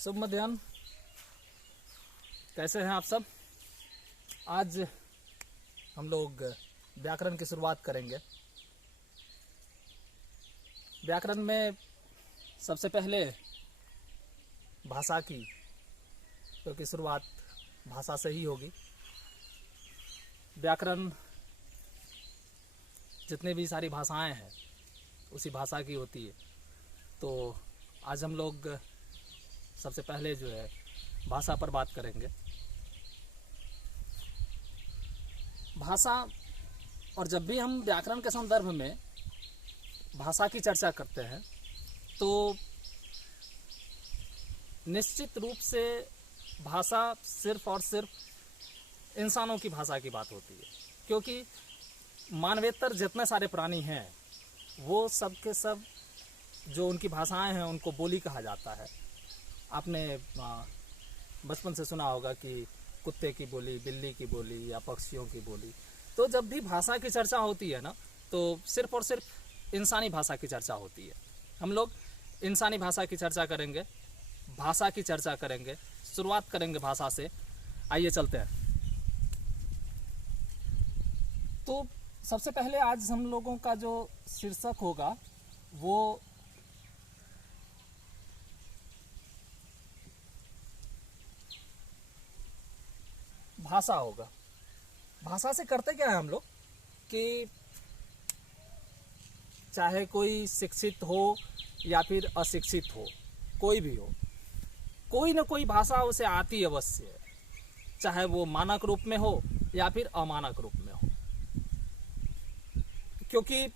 शुभ मध्याह्न। कैसे हैं आप सब। आज हम लोग व्याकरण की शुरुआत करेंगे। व्याकरण में सबसे पहले भाषा की, क्योंकि शुरुआत भाषा से ही होगी। व्याकरण जितनी भी सारी भाषाएं हैं उसी भाषा की होती है। तो आज हम लोग सबसे पहले जो है भाषा पर बात करेंगे। भाषा, और जब भी हम व्याकरण के संदर्भ में भाषा की चर्चा करते हैं तो निश्चित रूप से भाषा सिर्फ और सिर्फ इंसानों की भाषा की बात होती है, क्योंकि मानवेतर जितने सारे प्राणी हैं वो सब के सब जो उनकी भाषाएं हैं उनको बोली कहा जाता है। आपने बचपन से सुना होगा कि कुत्ते की बोली, बिल्ली की बोली या पक्षियों की बोली। तो जब भी भाषा की चर्चा होती है ना, तो सिर्फ और सिर्फ इंसानी भाषा की चर्चा होती है। हम लोग इंसानी भाषा की चर्चा करेंगे, भाषा की चर्चा करेंगे, शुरुआत करेंगे भाषा से। आइए चलते हैं। तो सबसे पहले आज हम लोगों का जो शीर्षक होगा वो भाषा होगा। भाषा से करते क्या है हम लोग कि चाहे कोई शिक्षित हो या फिर अशिक्षित हो, कोई भी हो, कोई ना कोई भाषा उसे आती अवश्य है, चाहे वो मानक रूप में हो या फिर अमानक रूप में हो। क्योंकि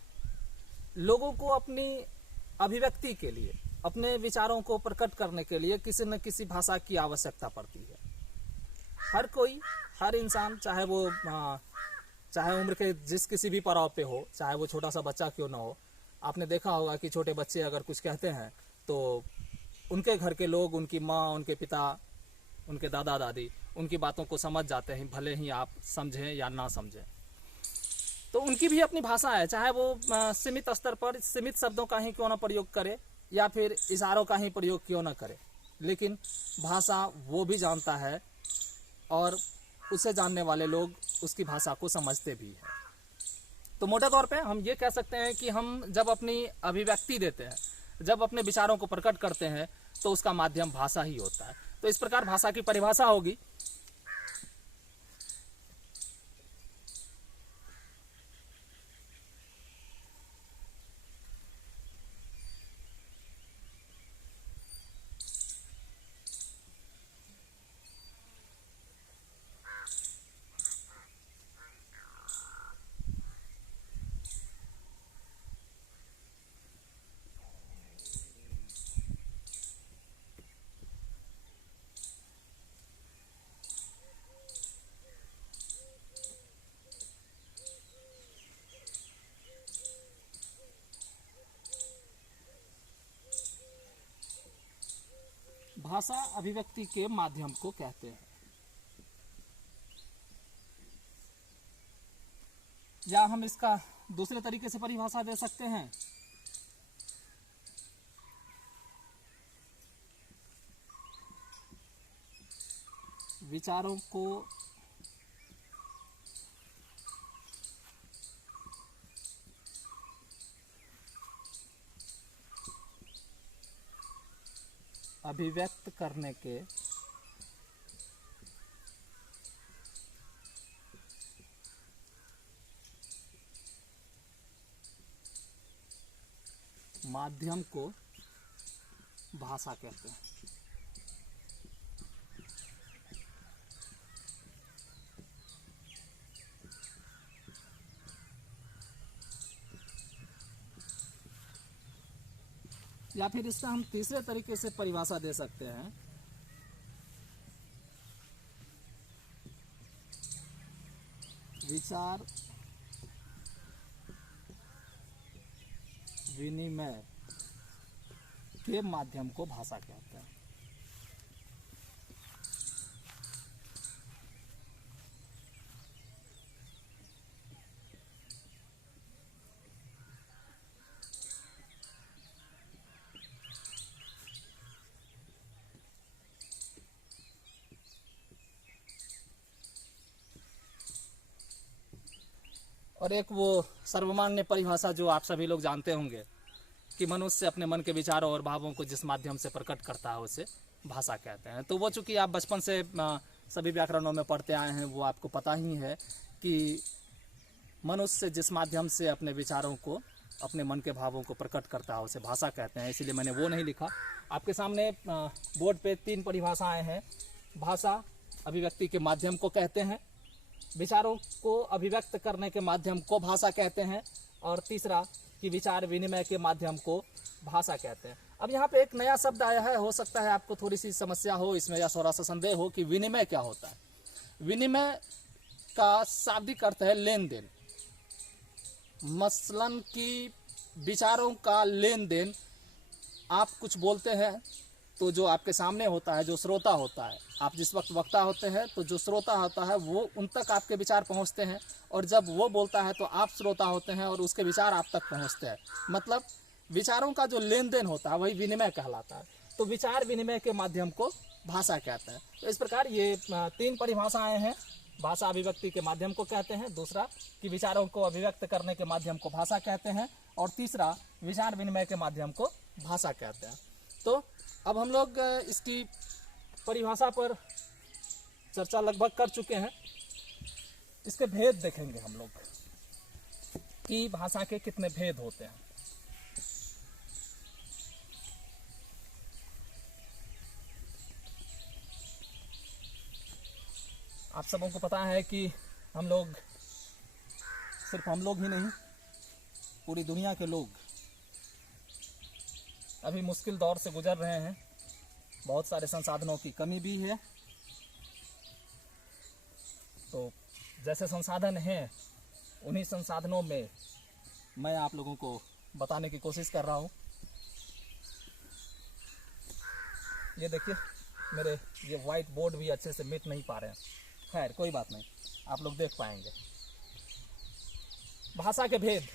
लोगों को अपनी अभिव्यक्ति के लिए, अपने विचारों को प्रकट करने के लिए किसी न किसी भाषा की आवश्यकता पड़ती है। हर कोई, हर इंसान, चाहे उम्र के जिस किसी भी पड़ाव पे हो, चाहे वो छोटा सा बच्चा क्यों ना हो। आपने देखा होगा कि छोटे बच्चे अगर कुछ कहते हैं तो उनके घर के लोग, उनकी माँ, उनके पिता, उनके दादा दादी उनकी बातों को समझ जाते हैं, भले ही आप समझें या ना समझें। तो उनकी भी अपनी भाषा है, चाहे वो सीमित स्तर पर सीमित शब्दों का ही क्यों ना प्रयोग करे या फिर इशारों का ही प्रयोग क्यों ना करे, लेकिन भाषा वो भी जानता है और उसे जानने वाले लोग उसकी भाषा को समझते भी हैं। तो मोटे तौर पे हम ये कह सकते हैं कि हम जब अपनी अभिव्यक्ति देते हैं, जब अपने विचारों को प्रकट करते हैं, तो उसका माध्यम भाषा ही होता है। तो इस प्रकार भाषा की परिभाषा होगी। भाषा अभिव्यक्ति के माध्यम को कहते हैं, या हम इसका दूसरे तरीके से परिभाषा दे सकते हैं। विचारों को अभिव्यक्त करने के माध्यम को भाषा कहते हैं। या फिर इसका हम तीसरे तरीके से परिभाषा दे सकते हैं। विचार विनिमय के माध्यम को भाषा कहते हैं। और एक वो सर्वमान्य परिभाषा जो आप सभी लोग जानते होंगे कि मनुष्य अपने मन के विचारों और भावों को जिस माध्यम से प्रकट करता है उसे भाषा कहते हैं। तो वो चूँकि आप बचपन से सभी व्याकरणों में पढ़ते आए हैं, वो आपको पता ही है कि मनुष्य जिस माध्यम से अपने विचारों को, अपने मन के भावों को प्रकट करता है उसे भाषा कहते हैं। इसीलिए मैंने वो नहीं लिखा। आपके सामने बोर्ड पे 3 परिभाषाएं हैं। भाषा अभिव्यक्ति के माध्यम को कहते हैं, विचारों को अभिव्यक्त करने के माध्यम को भाषा कहते हैं, और तीसरा कि विचार विनिमय के माध्यम को भाषा कहते हैं। अब यहाँ पे एक नया शब्द आया है, हो सकता है आपको थोड़ी सी समस्या हो इसमें या थोड़ा सा संदेह हो कि विनिमय क्या होता है। विनिमय का शाब्दिक अर्थ है लेन देन, मसलन कि विचारों का लेन देन। आप कुछ बोलते हैं तो जो आपके सामने होता है, जो श्रोता होता है, आप जिस वक्त वक्ता होते हैं तो जो श्रोता होता है वो उन तक आपके विचार पहुंचते हैं, और जब वो बोलता है तो आप श्रोता होते हैं और उसके विचार आप तक पहुंचते हैं। मतलब विचारों का जो लेन देन होता है वही विनिमय कहलाता है। तो विचार विनिमय के माध्यम को भाषा कहते हैं। तो इस प्रकार ये 3 परिभाषाएं हैं। भाषा अभिव्यक्ति के माध्यम को कहते हैं, दूसरा कि विचारों को अभिव्यक्त करने के माध्यम को भाषा कहते हैं, और तीसरा विचार विनिमय के माध्यम को भाषा कहते हैं। तो अब हम लोग इसकी परिभाषा पर चर्चा लगभग कर चुके हैं। इसके भेद देखेंगे हम लोग कि भाषा के कितने भेद होते हैं। आप सबों को पता है कि हम लोग, सिर्फ हम लोग ही नहीं, पूरी दुनिया के लोग अभी मुश्किल दौर से गुजर रहे हैं। बहुत सारे संसाधनों की कमी भी है। तो जैसे संसाधन हैं उन्हीं संसाधनों में मैं आप लोगों को बताने की कोशिश कर रहा हूँ। ये देखिए, मेरे ये वाइट बोर्ड भी अच्छे से मिट नहीं पा रहे हैं। खैर कोई बात नहीं, आप लोग देख पाएंगे। भाषा के भेद।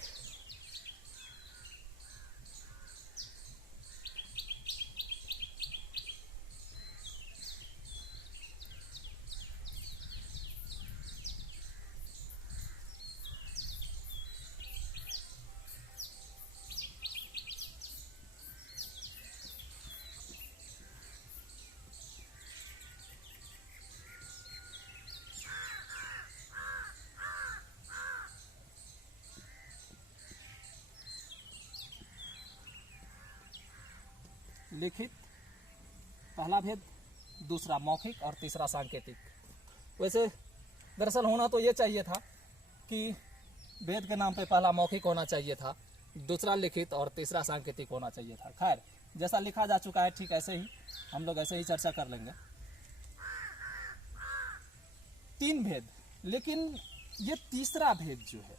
लिखित पहला भेद, दूसरा मौखिक और तीसरा सांकेतिक। वैसे दरअसल होना तो ये चाहिए था कि भेद के नाम पे पहला मौखिक होना चाहिए था, दूसरा लिखित और तीसरा सांकेतिक होना चाहिए था। खैर जैसा लिखा जा चुका है ठीक ऐसे ही हम लोग ऐसे ही चर्चा कर लेंगे। 3 भेद, लेकिन ये तीसरा भेद जो है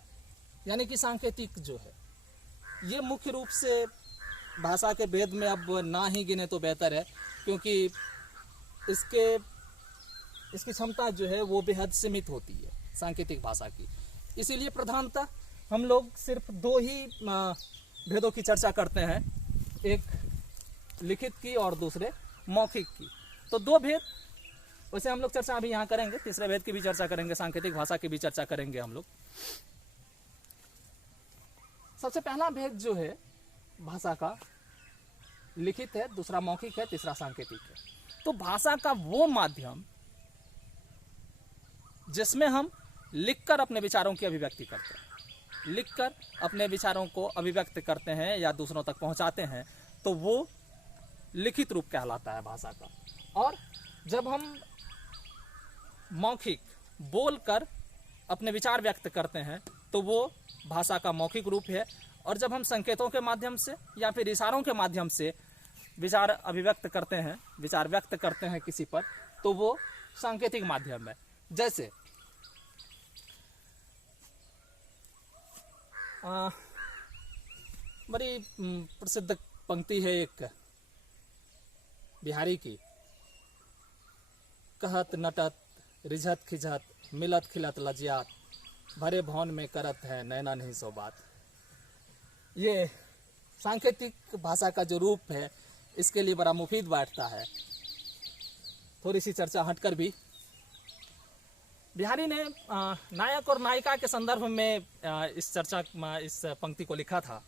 यानी कि सांकेतिक जो है, ये मुख्य रूप से भाषा के भेद में अब ना ही गिने तो बेहतर है, क्योंकि इसकी क्षमता जो है वो बेहद सीमित होती है सांकेतिक भाषा की। इसीलिए प्रधानतः हम लोग सिर्फ 2 ही भेदों की चर्चा करते हैं, एक लिखित की और दूसरे मौखिक की। तो 2 भेद वैसे हम लोग चर्चा अभी यहाँ करेंगे, तीसरे भेद की भी चर्चा करेंगे, सांकेतिक भाषा की भी चर्चा करेंगे हम लोग। सबसे पहला भेद जो है भाषा का, लिखित है, दूसरा मौखिक है, तीसरा सांकेतिक है। तो भाषा का वो माध्यम जिसमें हम लिखकर अपने विचारों की अभिव्यक्ति करते हैं, लिखकर अपने विचारों को अभिव्यक्त करते हैं या दूसरों तक पहुंचाते हैं, तो वो लिखित रूप कहलाता है भाषा का। और जब हम मौखिक बोलकर अपने विचार व्यक्त करते हैं तो वो भाषा का मौखिक रूप है। और जब हम संकेतों के माध्यम से या फिर इशारों के माध्यम से विचार अभिव्यक्त करते हैं, विचार व्यक्त करते हैं किसी पर, तो वो सांकेतिक माध्यम है। जैसे बड़ी प्रसिद्ध पंक्ति है एक बिहारी की, कहत नटत रिझत खिझत मिलत खिलत लजियात, भरे भवन में करत है नैना नहीं सो बात। ये सांकेतिक भाषा का जो रूप है इसके लिए बड़ा मुफीद बैठता है। थोड़ी सी चर्चा हटकर भी बिहारी ने नायक और नायिका के संदर्भ में इस पंक्ति को लिखा था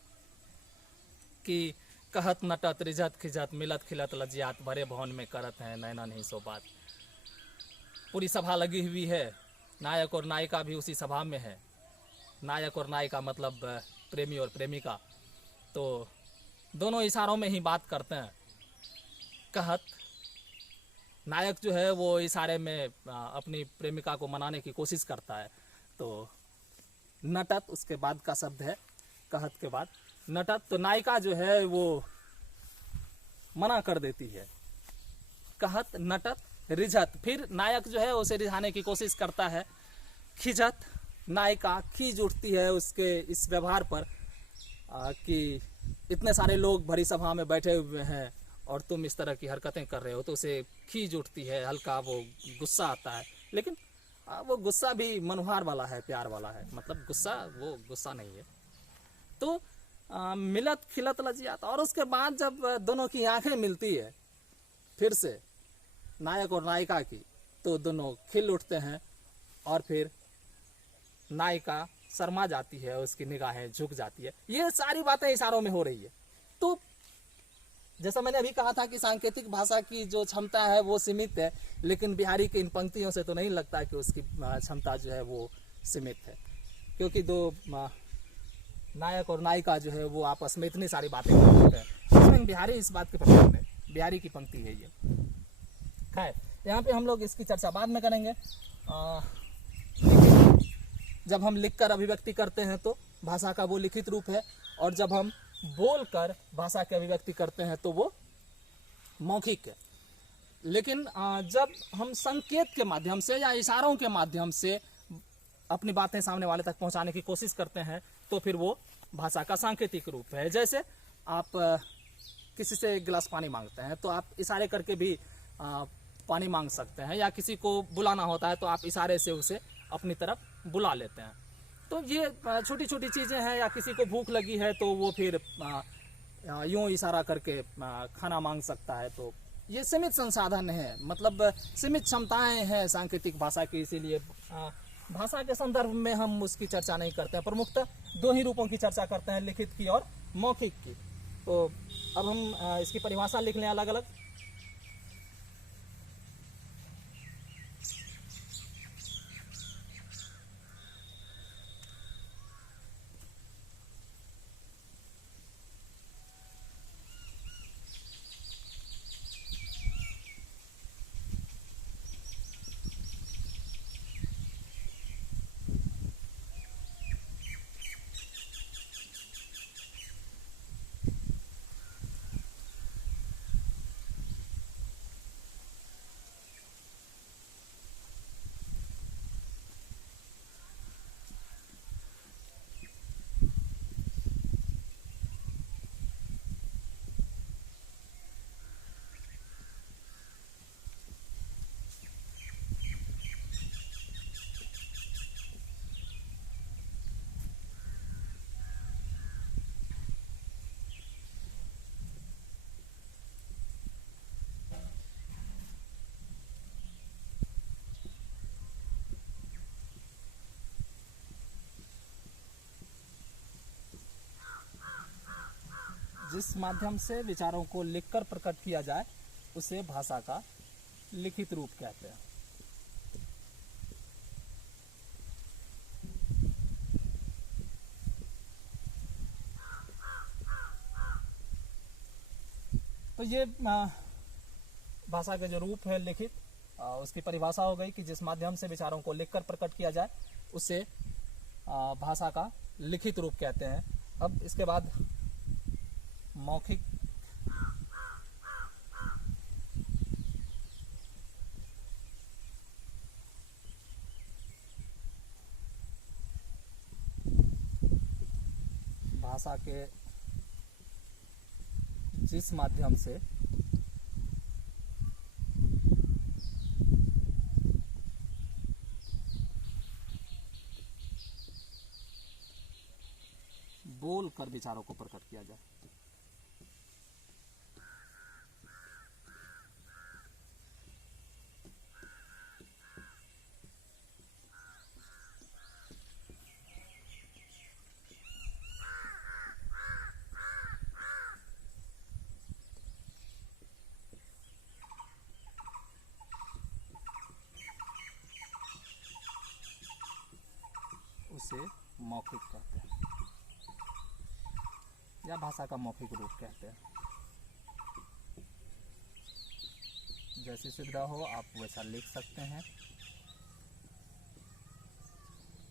कि कहत नटत रिझत खिजत मिलत खिलत लजियात भरे भवन में करत हैं नैना नहीं सो बात। पूरी सभा लगी हुई है, नायक और नायिका भी उसी सभा में है। नायक और नायिका मतलब प्रेमी और प्रेमिका, तो दोनों इशारों में ही बात करते हैं। कहत, नायक जो है वो इशारे में अपनी प्रेमिका को मनाने की कोशिश करता है। तो नटत उसके बाद का शब्द है, कहत के बाद नटत, तो नायिका जो है वो मना कर देती है। कहत नटत रिझत, फिर नायक जो है उसे रिझाने की कोशिश करता है। खिजत, नायिका खींच उठती है उसके इस व्यवहार पर कि इतने सारे लोग भरी सभा में बैठे हुए हैं और तुम इस तरह की हरकतें कर रहे हो, तो उसे खींच उठती है, हल्का वो गुस्सा आता है। लेकिन वो गुस्सा भी मनुहार वाला है, प्यार वाला है, मतलब गुस्सा वो गुस्सा नहीं है। तो मिलत खिलत लजियात, और उसके बाद जब दोनों की आंखें मिलती है फिर से नायक और नायिका की, तो दोनों खिल उठते हैं और फिर नायिका शर्मा जाती है, उसकी निगाहें झुक जाती है। ये सारी बातें इशारों में हो रही है। तो जैसा मैंने अभी कहा था कि सांकेतिक भाषा की जो क्षमता है वो सीमित है, लेकिन बिहारी की इन पंक्तियों से तो नहीं लगता कि उसकी क्षमता जो है वो सीमित है, क्योंकि दो नायक और नायिका जो है वो आपस में इतनी सारी बातें करते हैं। इसमें बिहारी इस बात के प्रसन्न है, बिहारी की पंक्ति है ये। खैर, यहाँ पे हम लोग इसकी चर्चा बाद में करेंगे। जब हम लिखकर अभिव्यक्ति करते हैं तो भाषा का वो लिखित रूप है, और जब हम बोलकर भाषा की अभिव्यक्ति करते हैं तो वो मौखिक है। लेकिन जब हम संकेत के माध्यम से या इशारों के माध्यम से अपनी बातें सामने वाले तक पहुंचाने की कोशिश करते हैं तो फिर वो भाषा का सांकेतिक रूप है। जैसे आप किसी से एक गिलास पानी मांगते हैं तो आप इशारे करके भी पानी मांग सकते हैं, या किसी को बुलाना होता है तो आप इशारे से उसे अपनी तरफ बुला लेते हैं। तो ये छोटी छोटी चीज़ें हैं। या किसी को भूख लगी है तो वो फिर यूं इशारा करके खाना मांग सकता है। तो ये सीमित संसाधन है, मतलब सीमित क्षमताएं हैं सांकेतिक भाषा की, इसीलिए भाषा के संदर्भ में हम उसकी चर्चा नहीं करते हैं। प्रमुखतः दो ही रूपों की चर्चा करते हैं, लिखित की और मौखिक की। तो अब हम इसकी परिभाषा लिख लें अलग अलग। जिस माध्यम से विचारों को लिखकर प्रकट किया जाए उसे भाषा का लिखित रूप कहते हैं। तो ये भाषा के जो रूप है लिखित, उसकी परिभाषा हो गई कि जिस माध्यम से विचारों को लिखकर प्रकट किया जाए उसे भाषा का लिखित रूप कहते हैं। अब इसके बाद मौखिक। भाषा के जिस माध्यम से बोल कर विचारों को प्रकट किया जाए। उसे मौखिक कहते हैं या भाषा का मौखिक रूप कहते हैं। जैसी सुविधा हो आप वैसा लिख सकते हैं,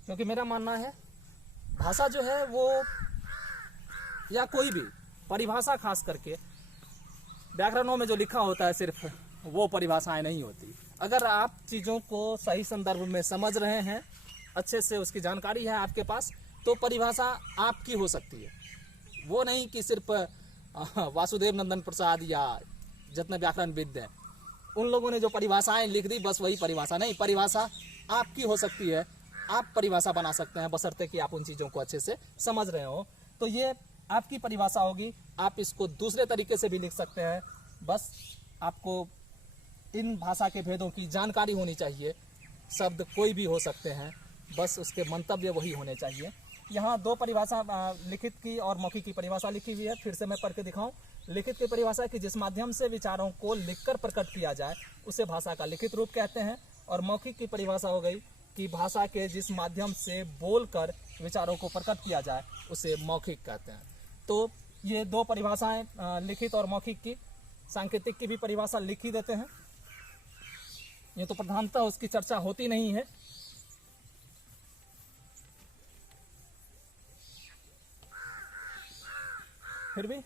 क्योंकि मेरा मानना है भाषा जो है वो या कोई भी परिभाषा, खास करके व्याकरणों में जो लिखा होता है सिर्फ वो परिभाषाएं नहीं होती। अगर आप चीज़ों को सही संदर्भ में समझ रहे हैं, अच्छे से उसकी जानकारी है आपके पास, तो परिभाषा आपकी हो सकती है। वो नहीं कि सिर्फ वासुदेव नंदन प्रसाद या जितने व्याकरणविद हैं उन लोगों ने जो परिभाषाएं लिख दी बस वही परिभाषा नहीं। परिभाषा आपकी हो सकती है, आप परिभाषा बना सकते हैं, बशर्ते कि आप उन चीज़ों को अच्छे से समझ रहे हो। तो ये आपकी परिभाषा होगी। आप इसको दूसरे तरीके से भी लिख सकते हैं, बस आपको इन भाषा के भेदों की जानकारी होनी चाहिए। शब्द कोई भी हो सकते हैं, बस उसके मंतव्य वही होने चाहिए। यहाँ दो परिभाषा लिखित की और मौखिक की परिभाषा लिखी हुई है। फिर से मैं पढ़ के दिखाऊं। लिखित की परिभाषा कि जिस माध्यम से विचारों को लिखकर प्रकट किया जाए उसे भाषा का लिखित रूप कहते हैं। और मौखिक की परिभाषा हो गई कि भाषा के जिस माध्यम से बोलकर विचारों को प्रकट किया जाए उसे मौखिक कहते हैं। तो ये दो परिभाषाएं लिखित और मौखिक की। सांकेतिक की भी परिभाषा लिख ही देते हैं, ये तो प्रधानतः उसकी चर्चा होती नहीं है। फिर भी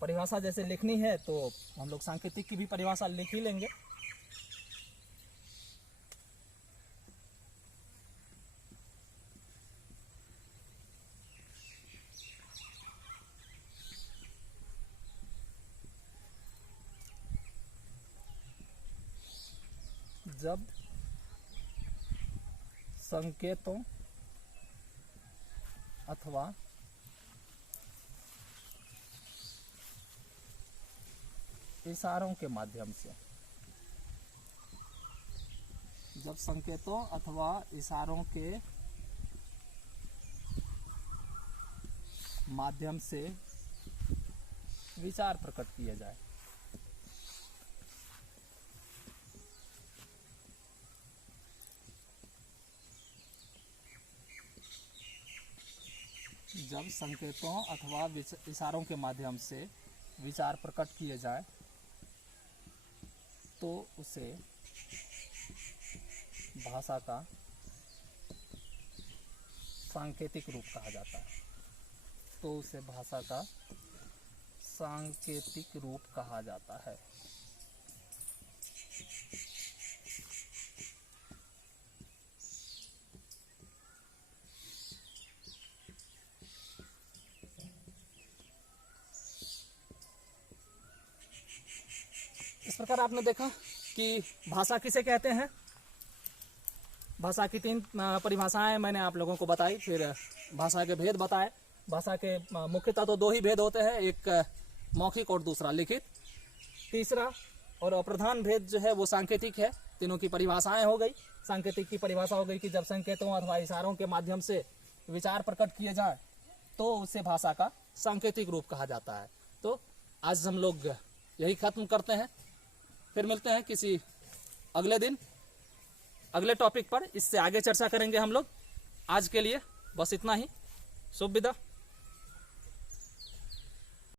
परिभाषा जैसे लिखनी है तो हम लोग सांकेतिक की भी परिभाषा लिख ही लेंगे। जब संकेतों अथवा इशारों के माध्यम से, जब संकेतों अथवा इशारों के माध्यम से विचार प्रकट किए जाए, जब संकेतों अथवा इशारों के माध्यम से विचार प्रकट किए जाए तो उसे भाषा का सांकेतिक रूप कहा जाता है। तो उसे भाषा का सांकेतिक रूप कहा जाता है। इस प्रकार आपने देखा कि भाषा किसे कहते हैं। भाषा की तीन परिभाषाएं मैंने आप लोगों को बताई, फिर भाषा के भेद बताए। भाषा के मुख्यतः तो दो ही भेद होते हैं, एक मौखिक और दूसरा लिखित। तीसरा और अप्रधान भेद जो है वो सांकेतिक है। तीनों की परिभाषाएं हो गई। सांकेतिक की परिभाषा हो गई कि जब संकेतों अथवा इशारों के माध्यम से विचार प्रकट किए जाए तो उसे भाषा का सांकेतिक रूप कहा जाता है। तो आज हम लोग यही खत्म करते हैं, फिर मिलते हैं किसी अगले दिन अगले टॉपिक पर। इससे आगे चर्चा करेंगे हम लोग। आज के लिए बस इतना ही। शुभ विदा।